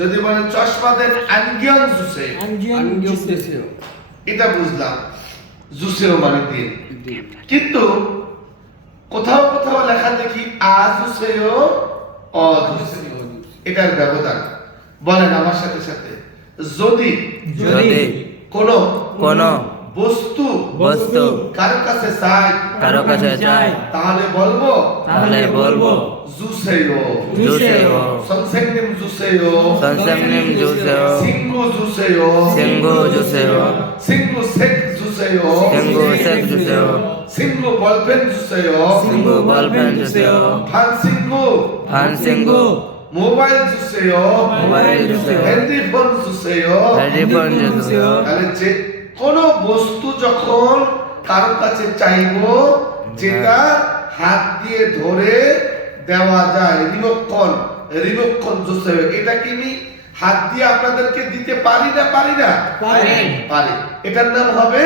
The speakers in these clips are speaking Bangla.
যদি বলেন চশমা দেন আনগিয়ন জুসেও, এটা বুঝলাম জুসেও মানে দিন। কিন্তু কোথাও কোথাও লেখা দেখি আজুসেও অজুসেও, এটার ব্যবধান বলেন আমার সাথে সাথে। যদি যদি কোনো কোনো বস্তু বস্তু কারো কাছে চাই তাহলে বলবো জুসেও, 주세요. 선생님 주세요, 선생님 주세요. 친구 주세요, 친구 주세요. 친구 색 주세요, 친구 색 주세요. 친구 볼펜 주세요, 친구 볼펜 주세요. 반친구 반친구 모바일 주세요, 모바일 주세요. 핸드폰 주세요। 핸드폰 주세요. তাহলে যে কোনো বস্তু যখন কারোর কাছে চাইবো যেটা হাত দিয়ে ধরে দেওয়া যায়, রিমোটক্ষণ জুসেও, এটা কি আমি হাত দিয়ে আপনাদেরকে দিতে পারি না পারি? এটার নাম হবে,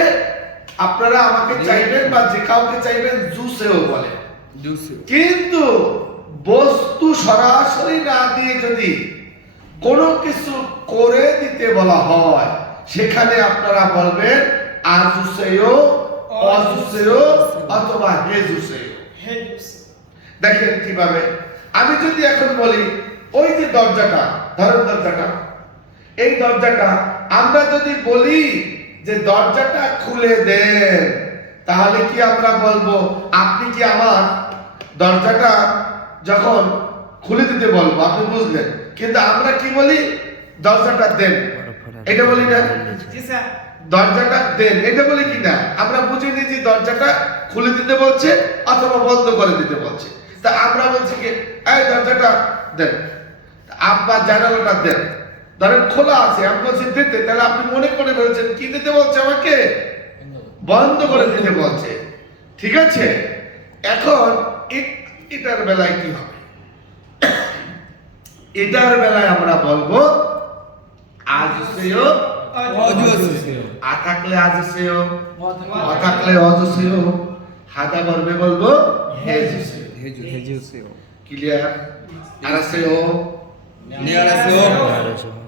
আপনারা আমাকে চাইবেন বা যে কাউকে চাইবেন জুসেও বলে। কিন্তু বস্তু সরাসরি না দিয়ে যদি কোনো কিছু করে দিতে বলা হয় সেখানে আপনারা বলবেন আজুসেও, অজুসেও অথবা হেজুসেও। দেখেন কিভাবে, আমি যদি এখন বলি ওই যে দরজাটা, ধরেন দরজাটা, এই দরজাটা আমরা যদি বলি যে দরজাটা খুলে দেন, তাহলে কি আমরা বলবো আপনি কি আমার দরজাটা যখন খুলে দিতে বলবো, আপনি বুঝলেন। কিন্তু আমরা কি বলি দরজাটা দেন, এটা বলি না, দরজাটা দেন এটা বলি কি না, আমরা বুঝিনি যে দরজাটা খুলে দিতে বলছে অথবা বন্ধ করে দিতে বলছে। তা আমরা বলছি কি এই দরজাটা দেন, আব্বা জানালাটা দেন, ধরেন খোলা আছে, আমি বলছি দিতে, তাহলে আপনি মনে করে ফেলছেন কি দিতে বলছে, আমাকে বন্ধ করে দিতে বলছে। ঠিক আছে, এখন এটার বেলায় কি হবে? এটার বেলায় আমরা বলবো আজুসেও, আ থাকলে আজুসেও, অ থাকলে অজুসেও, হাদা বলবে বলবো হেজুসেও। ক্লিয়ার? আরাসেও, 안녕하세요.